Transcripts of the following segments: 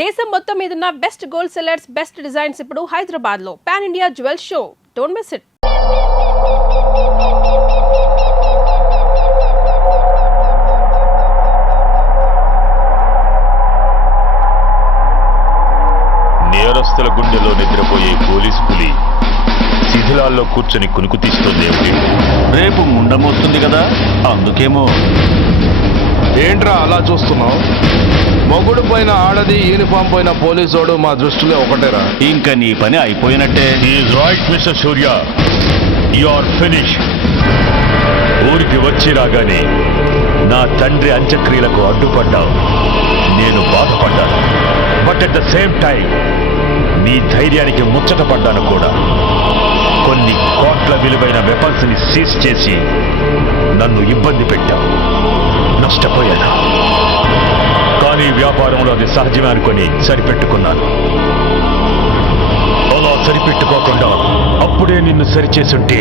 దేశం మొత్తం మీదున్న best gold sellers, best designs ఇప్పుడు హైదరాబాద్ లో pan India jewel show. Don't miss it. నేరస్తుల గుండెలో నిద్రపోయే పోలీసు పులి శిథిలాల్లో కూర్చొని కునుకు తీస్తుంది. రేపు ముండమొస్తుంది కదా, అందుకేమో. ఏంట్రా అలా చూస్తున్నావు? మొగుడు పైన ఆడది, యూనిఫామ్ పైన పోలీసోడు మా దృష్టిలో ఒకటేరా. ఇంకా నీ పని అయిపోయినట్టే. Right Mister Surya, you are finish. ఊరికి వచ్చి రాగానే నా తండ్రి అంత్యక్రియలకు అడ్డుపడ్డావు. నేను బాధపడ్డాను. But at the same time నీ ధైర్యానికి ముచ్చట పడ్డాను కూడా. కొన్ని కోట్ల విలువైన వెపన్స్ ని సీజ్ చేసి నన్ను ఇబ్బంది పెట్టావు. నష్టపోయాను. కానీ వ్యాపారంలో అది సహజమే అనుకొని సరిపెట్టుకున్నాను. అలా సరిపెట్టుకోకుండా అప్పుడే నిన్ను సరిచేసుంటే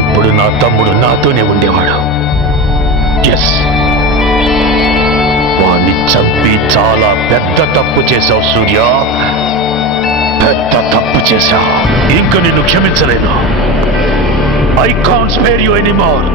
ఇప్పుడు నా తమ్ముడు నాతోనే ఉండేవాడు. ఎస్, వాణ్ణి చంపి చాలా పెద్ద తప్పు చేశావు సూర్య. పెద్ద తప్పు చేశావు. ఇంక నిన్ను క్షమించలేను. I can't spare you anymore.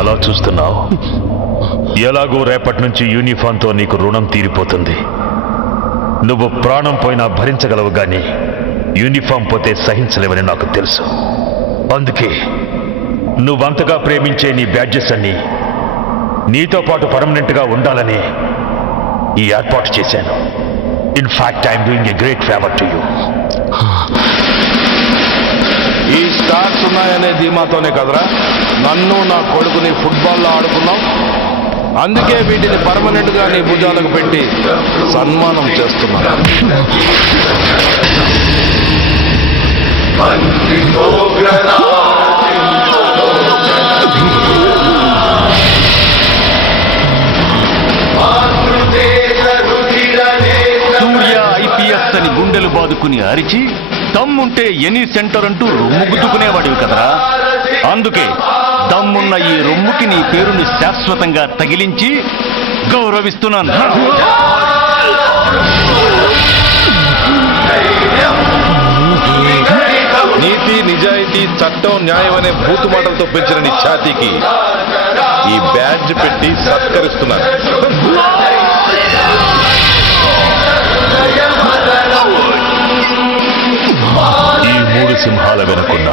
అలా చూస్తున్నావు? ఎలాగో రేపటి నుంచి యూనిఫామ్తో నీకు రుణం తీరిపోతుంది. నువ్వు ప్రాణం పోయినా భరించగలవు, గాని యూనిఫామ్ పోతే సహించలేవని నాకు తెలుసు. అందుకే నువ్వంతగా ప్రేమించే నీ బ్యాడ్జెస్ అన్ని నీతో పాటు పర్మనెంట్గా ఉండాలని ఈ ఏర్పాటు చేశాను. In fact I'm doing a great favour to you. ఈ స్టార్స్ ఉన్నాయనే ధీమాతోనే కదరా నన్ను నా కొడుకుని ఫుట్బాల్లో ఆడుకున్నాం. అందుకే వీటిని పర్మనెంట్ గా నీ భుజాలకు పెట్టి సన్మానం చేస్తున్నా. సూర్య ఐపీఎస్ అని గుండెలు బాదుకుని అరిచి దమ్ముంటే ఎనీ సెంటర్ అంటూ రొమ్ము గుద్దుకునేవాడివి కదరా. అందుకే దమ్మున్న ఈ రొమ్ముకి నీ పేరుని శాశ్వతంగా తగిలించి గౌరవిస్తున్నాను. నీతి, నిజాయితీ, చట్టం, న్యాయం అనే బూతు మాటలతో పెంచిన నీ ఛాతీకి ఈ బ్యాడ్జ్ పెట్టి సత్కరిస్తున్నాను. ఈ 3 సింహాల వెనుకున్న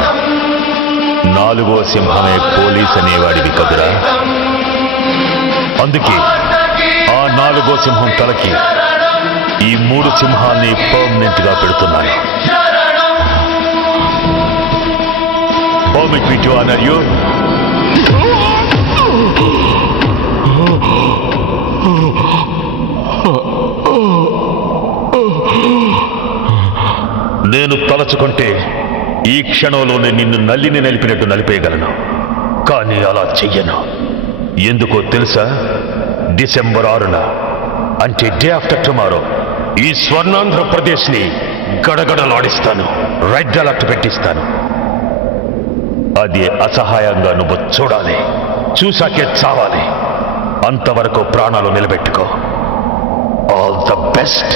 4వ సింహమే పోలీస్ అనేవాడివి కదురా. అందుకే ఆ 4వ సింహం తలకి ఈ 3 సింహాల్ని పర్మనెంట్ గా పెడుతున్నాను. Permit me to honor you. నేను తలచుకుంటే ఈ క్షణంలోనే నిన్ను నల్లిని నలిపినట్టు నలిపేయగలను. కానీ అలా చెయ్యను. ఎందుకో తెలుసా? డిసెంబర్ 6న అంటే డే ఆఫ్టర్ టుమారో ఈ స్వర్ణాంధ్రప్రదేశ్ని గడగడలాడిస్తాను. రెడ్ అలర్ట్ పెట్టిస్తాను. అది అసహాయంగా నువ్వు చూడాలి. చూసాకే చావాలి. అంతవరకు ప్రాణాలు నిలబెట్టుకో. All the best.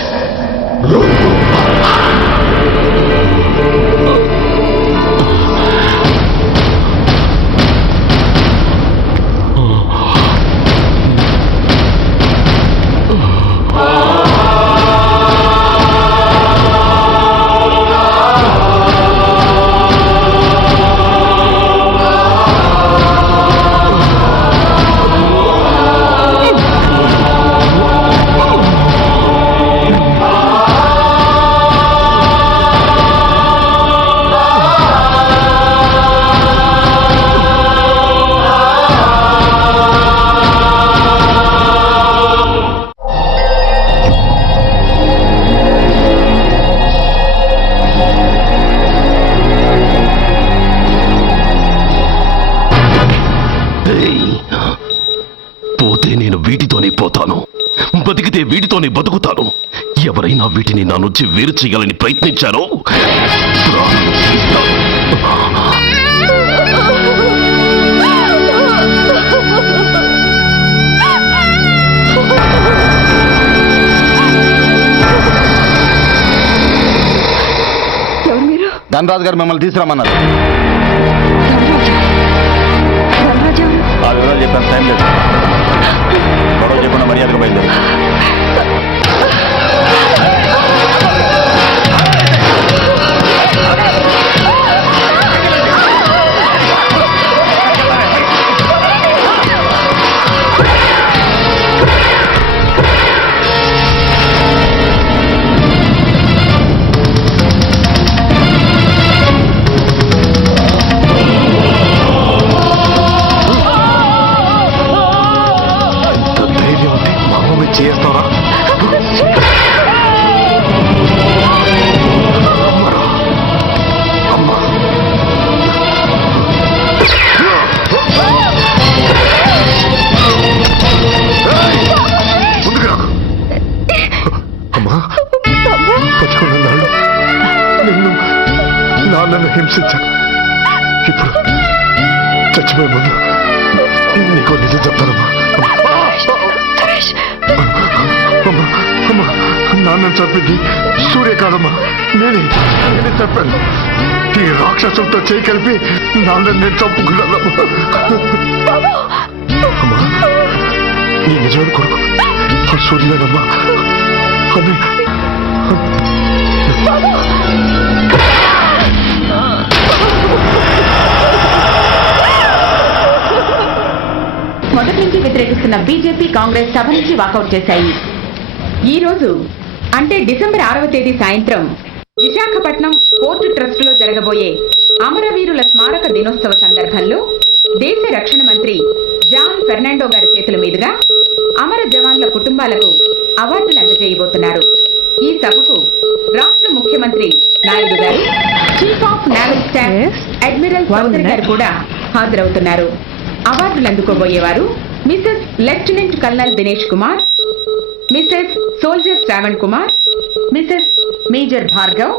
పోతే నేను వీటితోనే పోతాను, బతికితే వీటితోనే బతుకుతాను. ఎవరైనా వీటిని నా నుంచి వేరు చేయాలని ప్రయత్నించారో ధనరాజు గారు మిమ్మల్ని తీసుకురామన్నారు. ఆ వివరాలు చెప్పాను, టైం లేదు. గొడవ చెప్పిన మర్యాదగా బయలుదేరు. చేస్తారా? అమ్మా ముందుకురా. అమ్మా పట్టుకున్న నాళ్ళు నిన్ను నాన్నను హింసించా. ఇప్పుడు చచ్చిపోయే ముందు నీకు నిజం చెప్తానమ్మా. అమ్మా, నాన్నని చంపింది సూర్య కాదమ్మా, నేనే చంపాను. ఈ రాక్షసులతో చేయి కలిపి నాన్నని నేను చంపుకున్నానమ్మా. అమ్మా, నీ నిజమైన కొడుకు ఆ సూర్యనమ్మా. అని మొదటి నుంచి వ్యతిరేకిస్తున్న బీజేపీ, కాంగ్రెస్ సభ నుంచి వాకౌట్ చేశాయి. ఈ రోజు అంటే డిసెంబర్ 6వ తేదీ సాయంత్రం విశాఖపట్నం పోర్టు ట్రస్ట్ లో జరగబోయే అమరవీరుల స్మారక దినోత్సవ సందర్భంలో దేశ రక్షణ మంత్రి జాన్ ఫెర్నాండో గారి చేతుల మీదుగా అమర జవాన్ల కుటుంబాలకు అవార్డులు అందజేయబోతున్నారు. ఈ సభకు రాష్ట్ర ముఖ్యమంత్రి నాయుడు గారు, chief of naval staff admiral Chaudhary గారు కూడా హాజరవుతున్నారు. అవార్డులు అందుకోబోయేవారు Mrs lieutenant colonel Dinesh Kumar, Mrs soldier Shravan Kumar, Mrs major Bhargav,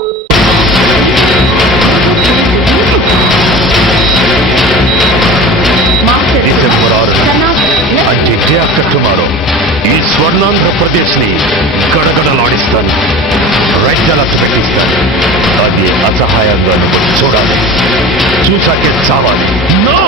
December 6న అంటే డే ఆఫ్టర్ టుమారో ఈ స్వర్ణాంధ్రప్రదేశ్ని గడగడలాడిస్తాను. రెడ్ అలర్ట్ పెట్టిస్తాను. అది అసహాయంగా నువ్వు చూడాలి. చూసాకే చావాలి. నో!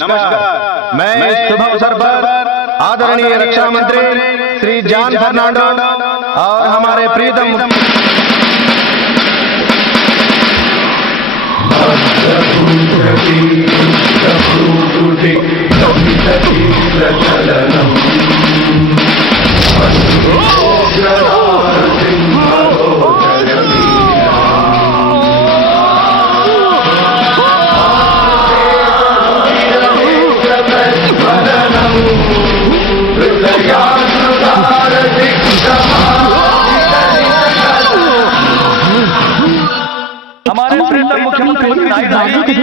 नमस्कार, मैं इस शुभ अवसर पर आदरणीय रक्षा मंत्री श्री जॉन फर्नांडो और हमारे प्रीतम हमारे प्रीतम मुख्यमंत्री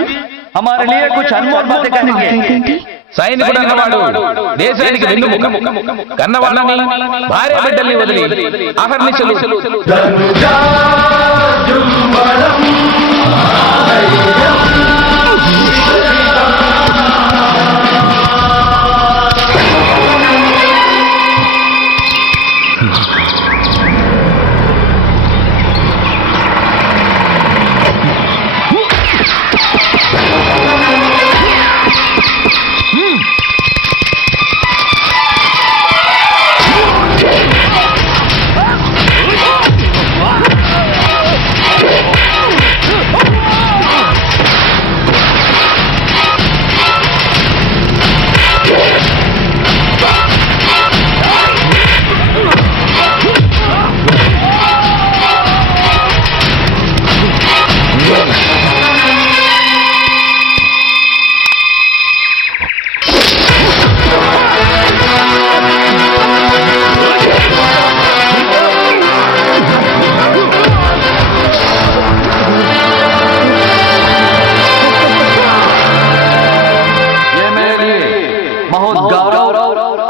हमारे लिए कुछ अनमोल बातें कहेंगे। సైనికుడు అన్నవాడు దేశానికి వెన్నుముక. కన్నవాళ్ళని భార్య బిడ్డల్ని వదిలి అహర్నిశలు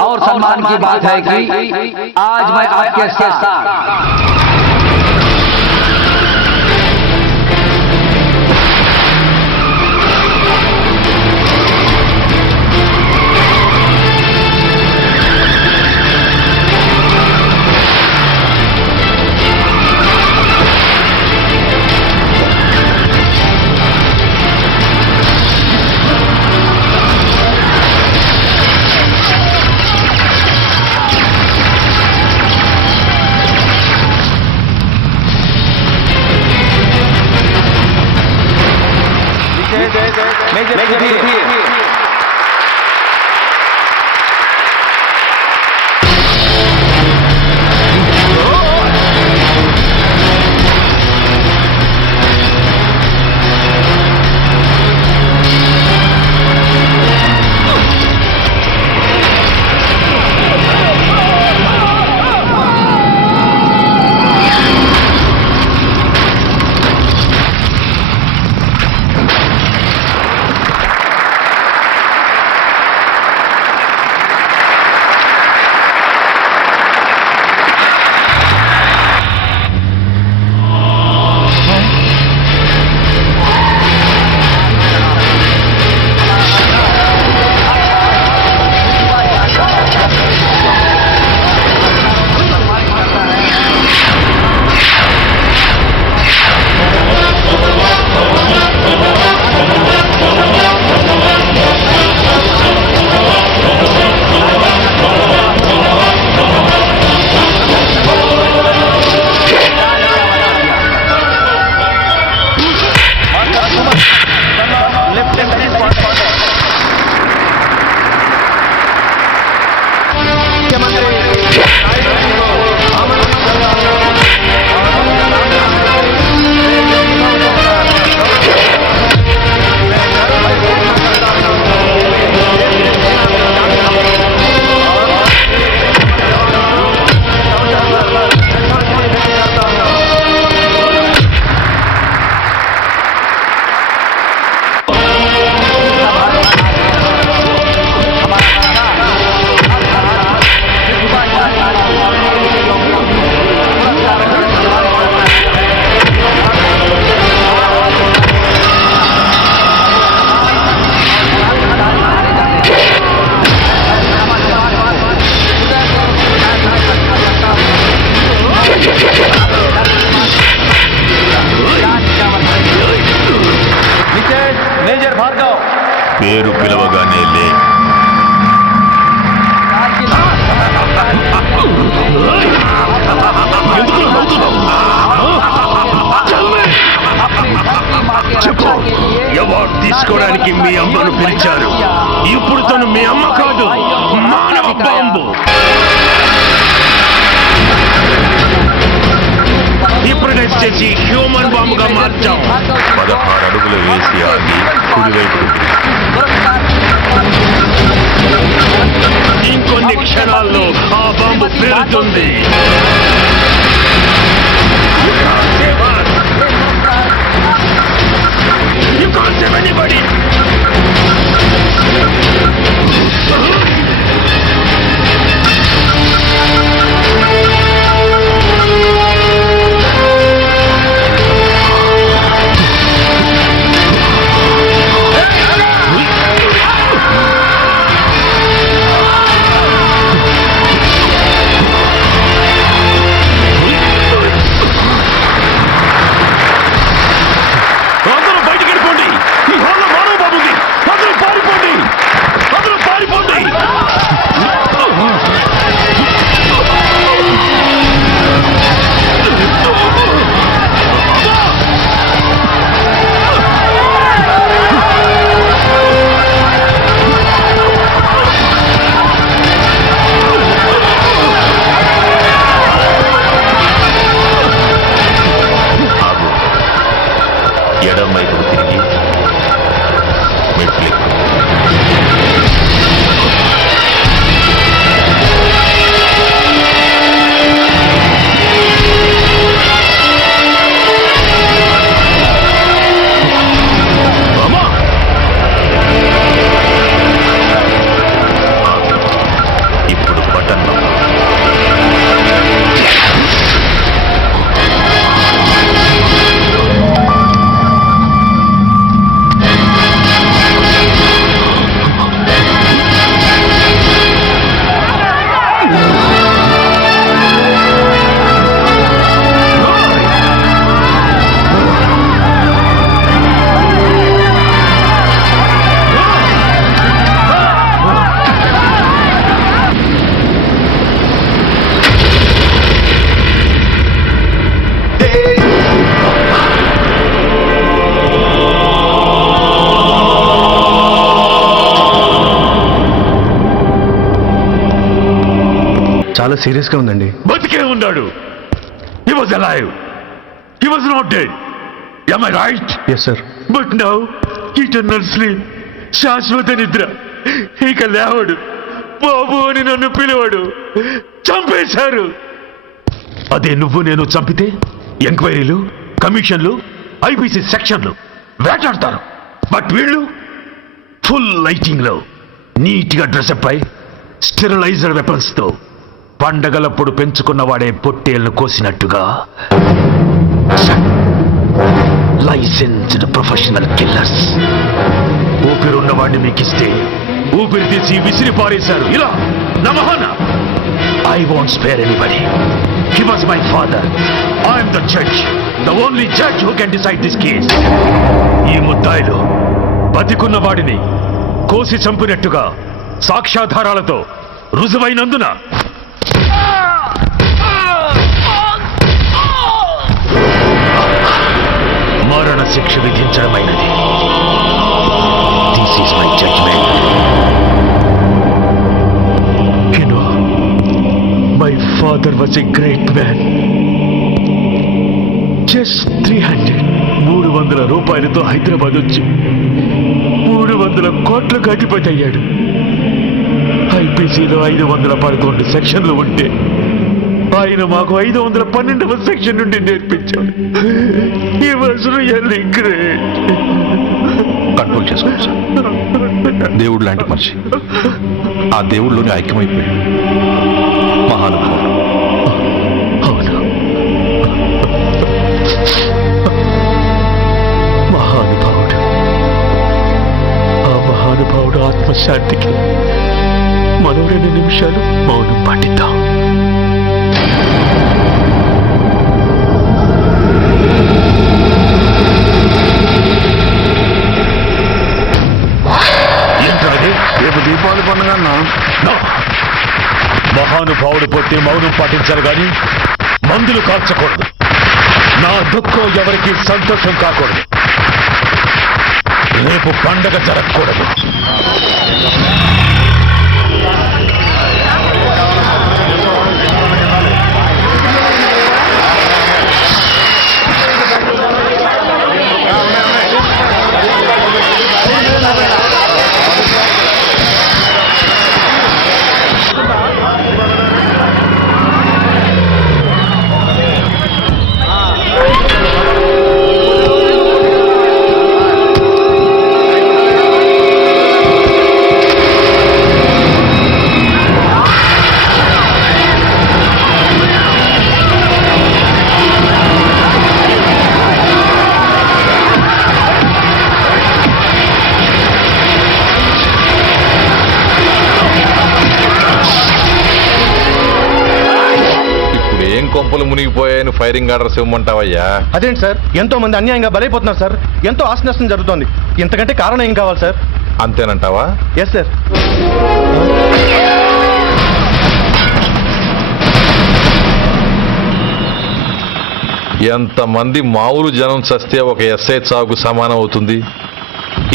और सम्मान की बात है कि आज मैं आपके साथ తీసుకోవడానికి మీ అమ్మను పిలిచారు. ఇప్పుడు తను మీ అమ్మ కాదు, మానవ బాంబు. రిప్రొడక్ట్ చేసి హ్యూమన్ బాంబుగా మార్చాం. 16 అడుగులు వేసి ఆగి కుడివైపు. ఇంకొన్ని క్షణాల్లో ఆ bomb పేరుతుంది. You can't save anybody! ఎడం వైపుకు తిరిగి మెట్లెక్కు. ఇప్పుడు బటన్ చాలా సీరియస్ గా ఉందండి. బతికే ఉన్నాడు. He was alive. He was not dead. Am I right? Yes sir. But now, eternal sleep. శాశ్వత నిద్ర. ఇక లేవడు. బాబు అని నన్ను పిలవడు. చంపేశారు. అదే నువ్వు నేను చంపితే ఎంక్వైరీలు, కమిషన్లు, ఐపీసీ సెక్షన్లు వేటాడతారు. బట్ వీళ్ళు ఫుల్ లైటింగ్ లో నీట్ గా డ్రెస్అప్ అయి స్టెరిలైజర్ వెపన్స్ తో పండగలప్పుడు పెంచుకున్న వాడే పొట్టేళ్లు కోసినట్టుగా లైసెన్స్డ్ ప్రొఫెషనల్ కిల్లర్స్. ఊపిరున్న వాడిని మీకిస్తే ఊపిరి తీసి విసిరి పారేశారు. ఇలా నమహన. I want spare anybody. He was my father. I am the judge. The only judge who can decide this case. ఈ ముద్దాయిలు బతికున్న వాడిని కోసి చంపినట్టుగా సాక్ష్యాధారాలతో రుజువైనందున మరణ శిక్ష విధించడమైనది. This is my judgement. You know, my father was a great man. Just 300 రూపాయలతో హైదరాబాద్ వచ్చి 300 కోట్లకు అధిపతి అయ్యాడు. ఐపీసీలో 511 సెక్షన్లు ఉంటే ఆయన మాకు 512వ సెక్షన్ నుండి నేర్పించాడు. He was really great. Control చేసుకోవచ్చు సార్. దేవుడు లాంటి మనిషి. ఆ దేవుడిలోనే ఐక్యమైపోయాడు. మహానుభావుడు. అవును, మహానుభావుడు. ఆ మహానుభావుడు ఆత్మశాంతికి మనం 2 నిమిషాలు మౌనం పాటిద్దాం. రేపు దీపావళి పండుగ అన్నా. మహానుభావుడు పొట్టి మౌనం పాటించాలి కానీ మందులు కాల్చకూడదు. నా దుఃఖం ఎవరికి సంతోషం కాకూడదు. రేపు పండగ జరగకూడదు. కొంపలు మునిగిపోయాయని ఫైరింగ్ ఆర్డర్స్ ఇవ్వమంటావయ్యా? అదేంటి సార్, ఎంతో మంది అన్యాయంగా బలైపోతున్నారు సార్. ఎంతో ఆస్తి నష్టం జరుగుతోంది. ఇంతకంటే కారణం ఏం కావాలి సార్? అంతేనంటావా? Yes sir. ఎంతమంది మామూలు జనం చస్తే ఒక ఎస్ఐ చావుకు సమానం అవుతుంది.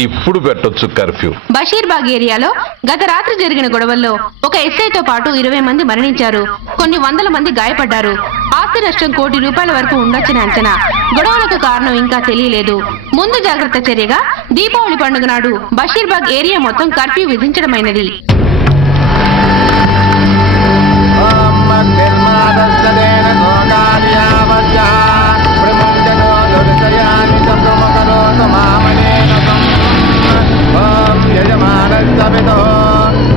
ఇప్పుడు పెట్టొచ్చు కర్ఫ్యూ. బషీర్బాగ్ ఏరియాలో గత రాత్రి జరిగిన గొడవల్లో ఒక ఎస్ఐతో పాటు 20 మంది మరణించారు. కొన్ని వందల మంది గాయపడ్డారు. ఆస్తి నష్టం ₹1 కోటి వరకు ఉండొచ్చని అంచనా. గొడవలకు కారణం ఇంకా తెలియలేదు. ముందు జాగ్రత్త చర్యగా దీపావళి పండుగ నాడు బషీర్బాగ్ ఏరియా మొత్తం కర్ఫ్యూ విధించడమైనది.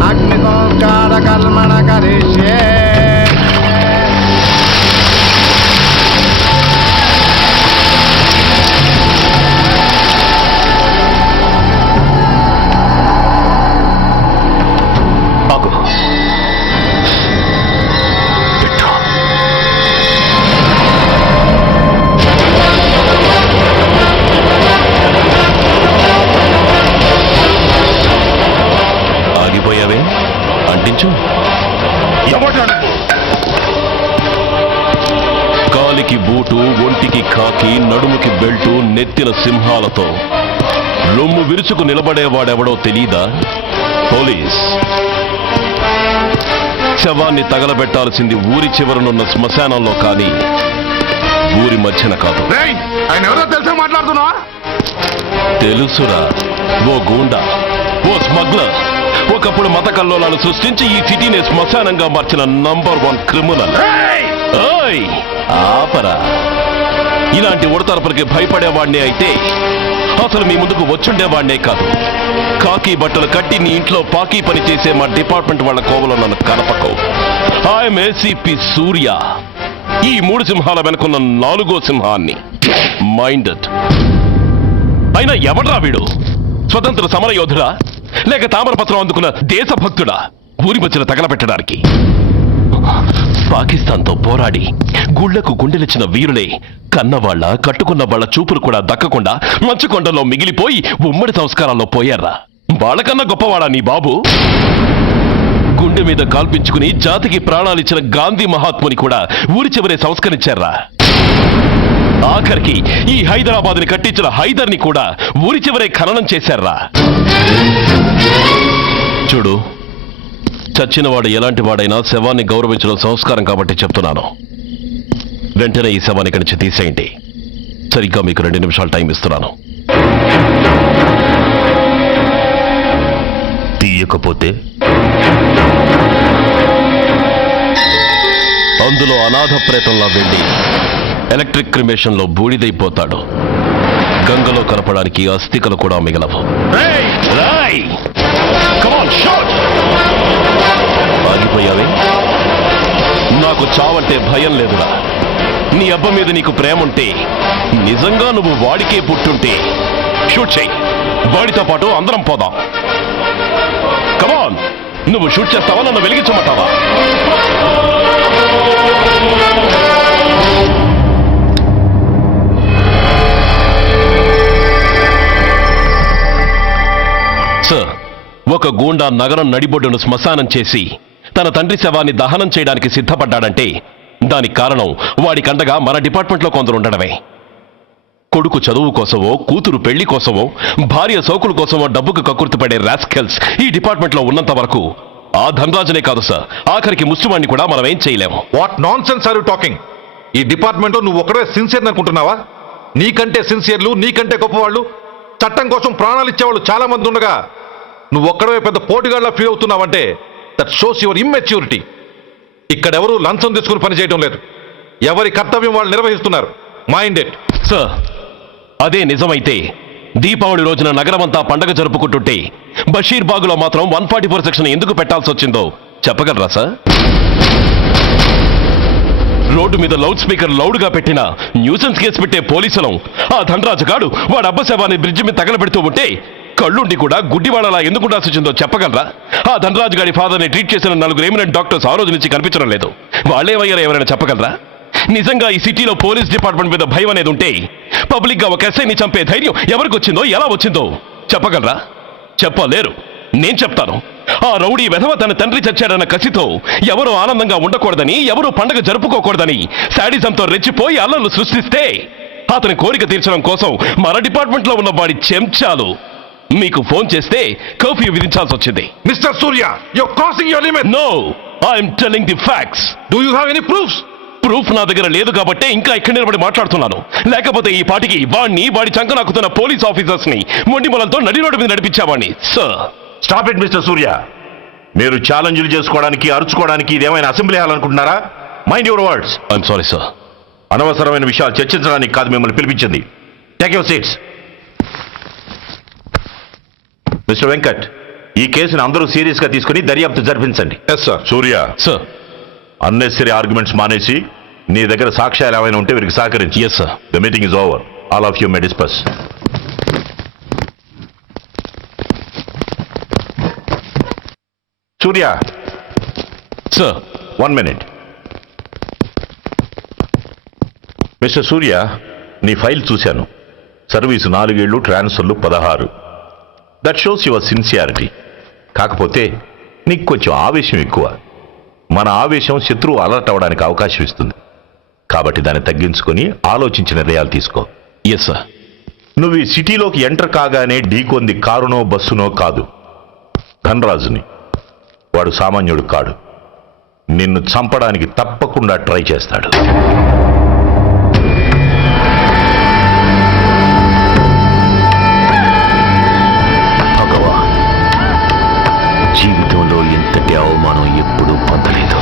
అగ్ని సంస్కార కల్మణ కరిష్యే. ఆగిపోయావే, అంటించు. కాలికి బూటు, ఒంటికి కాకి, నడుముకి బెల్టు, నెత్తిన సింహాలతో రొమ్ము విరుచుకు నిలబడేవాడెవడో తెలీదా? పోలీస్. శవాన్ని తగలబెట్టాల్సింది ఊరి చివరనున్న శ్మశానంలో కానీ ఊరి మధ్యన కాదు. తెలుసురా, ఓ గూండా, ఓ స్మగ్లర్, ఒకప్పుడు మత కల్లోలాలు సృష్టించి ఈ సిటీని శ్మశానంగా మార్చిన నంబర్ 1 క్రిమినల్. ఆపరా. ఇలాంటి ఉడతరపులకి భయపడేవాడినే అయితే అసలు మీ ముందుకు వచ్చుండేవాడినే కాదు. కాకి బట్టలు కట్టి నీ ఇంట్లో పాకీ పని చేసే మా డిపార్ట్మెంట్ వాళ్ళ కోవలో నన్ను కనపకో. ఐఎమ్ ఏసీపీ సూర్య. ఈ 3 సింహాల వెనుకున్న 4వ సింహాన్ని. మైండెడ్. అయినా ఎవడ్రా వీడు? స్వతంత్ర సమరయోధుడా లేక తామరపత్రం అందుకున్న దేశభక్తుడా ఊరి మధ్యన తగలబెట్టడానికి? పాకిస్తాన్తో పోరాడి గుళ్లకు గుండెలిచ్చిన వీరులే కన్నవాళ్ల, కట్టుకున్న వాళ్ల చూపులు కూడా దక్కకుండా మంచుకొండలో మిగిలిపోయి ఉమ్మడి సంస్కారాల్లో పోయారా? వాళ్ళకన్నా గొప్పవాడా నీ బాబు? గుండె మీద కాల్పించుకుని జాతికి ప్రాణాలిచ్చిన గాంధీ మహాత్ముని కూడా ఊరి చివరే సంస్కరించారా? ఆఖరికి ఈ హైదరాబాద్ని కట్టించిన హైదర్ని కూడా ఊరి చివరే ఖననం చేశారా? చూడు, చచ్చినవాడు ఎలాంటి వాడైనా శవాన్ని గౌరవించడం సంస్కారం కాబట్టి చెప్తున్నాను. వెంటనే ఈ శవాన్ని ఇక్కడి నుంచి తీసేయండి. సరిగ్గా మీకు 2 నిమిషాలు టైం ఇస్తున్నాను. తీయకపోతే అందులో అనాథ ప్రేతంలా వెళ్ళి ఎలక్ట్రిక్ క్రిమేషన్లో బూడిదైపోతాడు. గంగలో కలపడానికి అస్థికలు కూడా మిగలవు. ఆగిపోయావే? నాకు చావంటే భయం లేదురా. నీ అబ్బ మీద నీకు ప్రేమ ఉంటే, నిజంగా నువ్వు వాడికే పుట్టుంటే షూట్ చేయి. వాడితో పాటు అందరం పోదాం. కమాన్, నువ్వు షూట్ చేస్తావా, నన్ను వెలిగించమంటావా? సార్, ఒక గూండా నగరం నడిబొడ్డును శ్మశానం చేసి తన తండ్రి శవాన్ని దహనం చేయడానికి సిద్ధపడ్డాడంటే దానికి కారణం వాడి కండగా మన డిపార్ట్మెంట్లో కొందరు ఉండడమే. కొడుకు చదువు కోసమో కూతురు పెళ్లి కోసమో భార్య సోకుల కోసమో డబ్బుకు కక్కుర్తిపడే రాస్కెల్స్ ఈ డిపార్ట్మెంట్లో ఉన్నంత వరకు ఆ ధనరాజునే కాదు సార్, ఆఖరికి ముస్లిమాన్ని కూడా మనం ఏం చేయలేము. What nonsense are you talking? ఈ డిపార్ట్మెంట్లో నువ్వు ఒకడే సిన్సియర్ అనుకుంటున్నావా? నీకంటే సిన్సియర్లు, నీకంటే గొప్పవాళ్ళు, చట్టం కోసం ప్రాణాలు ఇచ్చేవాళ్ళు చాలా మంది ఉండగా నువ్వు ఒక్కడే పెద్ద పోటీగాళ్ళ ఫీల్ అవుతున్నావంటే దట్ షోస్ యువర్ ఇమ్మెచ్యూరిటీ. ఇక్కడెవరూ లంచం తీసుకుని పని చేయడం లేదు. ఎవరి కర్తవ్యం వాళ్ళు నిర్వహిస్తున్నారు. Mind it. సార్, అదే నిజమైతే దీపావళి రోజున నగరమంతా పండగ జరుపుకుంటుంటే బషీర్ బాగులో మాత్రం 144 సెక్షన్ ఎందుకు పెట్టాల్సి వచ్చిందో చెప్పగలరా సార్? రోడ్డు మీద లౌడ్ స్పీకర్ లౌడ్గా పెట్టిన న్యూసెన్స్ కేసు పెట్టే పోలీసులం ఆ ధనరాజు గాడు వాడు అబ్బశవాన్ని బ్రిడ్జి మీద తగలబెడుతూ ఉంటే కళ్ళుండి కూడా గుడ్డివాడలా ఎందుకు ఉండాల్సి వచ్చిందో చెప్పగలరా? ఆ ధనరాజు గారి ఫాదర్ని ట్రీట్ చేసిన 4 ఎమినెంట్ డాక్టర్స్ ఆ రోజు నుంచి కనిపించడం లేదు. వాళ్ళేమయ్యారో ఎవరైనా చెప్పగలరా? నిజంగా ఈ సిటీలో పోలీస్ డిపార్ట్మెంట్ మీద భయం అనేది ఉంటే పబ్లిక్ గా ఒక ఎస్ఐని చంపే ధైర్యం ఎవరికి వచ్చిందో, ఎలా వచ్చిందో చెప్పగలరా? చెప్పలేరు. నేను చెప్తాను. ఆ రౌడీ వెధవ తన తండ్రి చచ్చాడన్న కసితో ఎవరూ ఆనందంగా ఉండకూడదని, ఎవరూ పండగ జరుపుకోకూడదని శాడిజంతో రెచ్చిపోయి అల్లర్లు సృష్టిస్తే అతని కోరిక తీర్చడం కోసం మన డిపార్ట్మెంట్ లో ఉన్న వాడి చెంచాలు మీకు ఫోన్ చేస్తే కర్ఫ్యూ విధించాల్సి వచ్చింది. Mister Surya, you are crossing your limit. No, I'm telling the facts. Do you have any proofs? Proof నా దగ్గర లేదు కాబట్టి ఇంకా ఇక్కడ నిలబడి మాట్లాడుతున్నాను. లేకపోతే ఈ పాటికి వాడి చంక నాకుతున్న పోలీస్ ఆఫీసర్స్ ని మొండి మొలలతో నడి రోడ్డు మీద నడిపించావాడిని. Sir, stop it mister Surya. మీరు ఛాలెంజ్లు చేసుకోవడానికి, అరుచుకోవడానికి ఇదేమైనా అసెంబ్లీ హాల్ అనుకుంటున్నారా? Mind your words. I'm sorry sir. అనవసరమైన విషయాలు చర్చించడానికి కాదు మిమ్మల్ని పిలిపించింది. Take your seats. Mister Venkat, ఈ కేసును అందరూ సీరియస్ గా తీసుకుని దర్యాప్తు జరిపించండి. Yes sir. Surya, sir. Unnecessary arguments మానేసి నీ దగ్గర సాక్ష్యాలు ఏమైనా ఉంటే వీరికి సహకరించి. Yes sir. The meeting is over. All of you may discuss. Surya, sir. 1 minute. Mister సూర్య, నీ ఫైల్ చూశాను. సర్వీసు 4 ఏళ్ళు, ట్రాన్స్ఫర్లు 16. That shows your sincerity. కాకపోతే నీకు కొంచెం ఆవేశం ఎక్కువ. మన ఆవేశం శత్రువు అలర్ట్ అవ్వడానికి అవకాశం ఇస్తుంది. కాబట్టి దాన్ని తగ్గించుకొని ఆలోచించిన నిర్ణయాలు తీసుకో. Yes sir. నువ్వు ఈ సిటీలోకి ఎంటర్ కాగానే ఢీకొంది కారునో బస్సునో కాదు, ధనరాజుని. వాడు సామాన్యుడు కాడు. నిన్ను చంపడానికి తప్పకుండా ట్రై చేస్తాడు. భగవాన్, జీవితంలో ఇంతటి అవమానం ఎప్పుడూ పొందలేదు.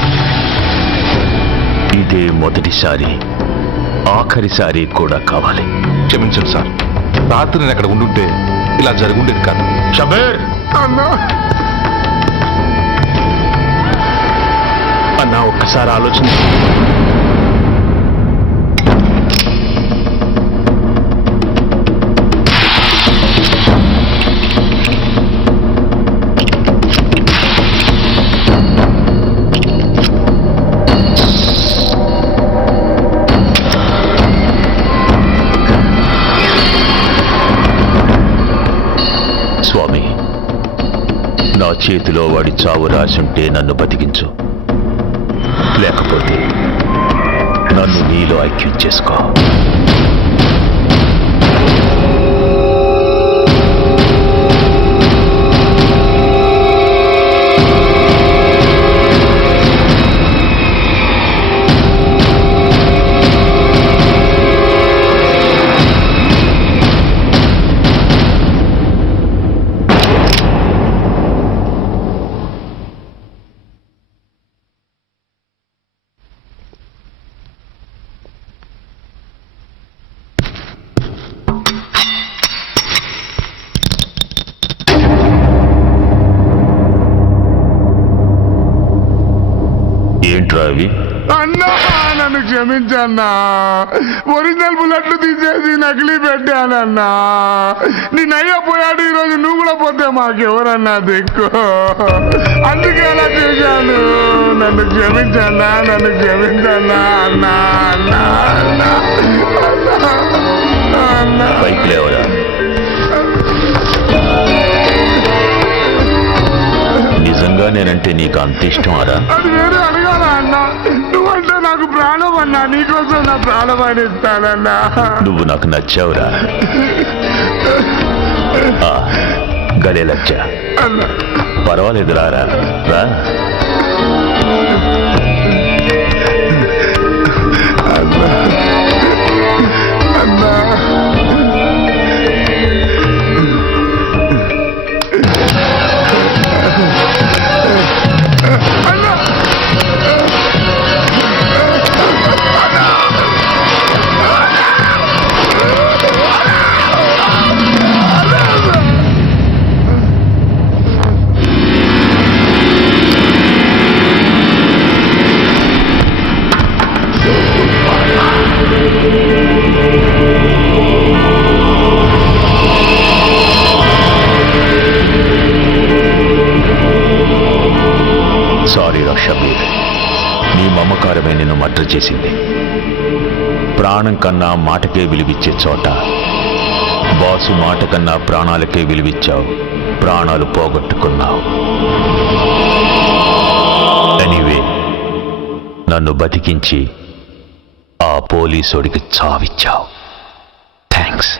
ఇదే మొదటిసారి, ఆఖరిసారి కూడా కావాలి. క్షమించండి సార్. రాత్రి నేను అక్కడ ఉండుంటే ఇలా జరుగుండేది కాదు. షబీర్ అన్నా, ఒక్కసారి ఆలోచన. స్వామి, నా చేతిలో వాడి చావు రాసుంటే నన్ను బతికించు, లేకపోతే నన్ను నీలో ఐక్యం చేసుకో. ఏంట్రా అవి? అన్నా, నన్ను క్షమించన్నా. ఒరిజినల్ బుల్లెట్లు తీసేసి నకిలీ పెట్టానన్నా. నేనయ్యా పోయాడు, ఈరోజు నువ్వు కూడా పోతే మాకెవరన్నా దిక్కు. అందుకే అలా చేశాను. నన్ను క్షమించన్నా, నన్ను క్షమించన్నా అన్నా. అన్నా అన్నా అన్నా. పైకి లేవరా. నిజంగా నిజంగా నేనంటే నీకు అంత ఇష్టం అరా? అది వేరే అడగాల అన్న, నువ్వంటే నాకు ప్రాణం అన్నా, నీకోసం నా ప్రాణం అని ఇస్తానన్నా. నువ్వు నాకు నచ్చావురా. గలే లచ్చ, పర్వాలేదు రారా రా. సారీ రా షబీర్, నీ మమకారమే నిన్ను మర్డర్ చేసింది. ప్రాణం కన్నా మాటకే విలువిచ్చే చోట బాసు మాట కన్నా ప్రాణాలకే విలువిచ్చావు, ప్రాణాలు పోగొట్టుకున్నావు. ఎనీవే, నన్ను బతికించి ఆ పోలీసోడికి చావిచ్చావు. థ్యాంక్స్.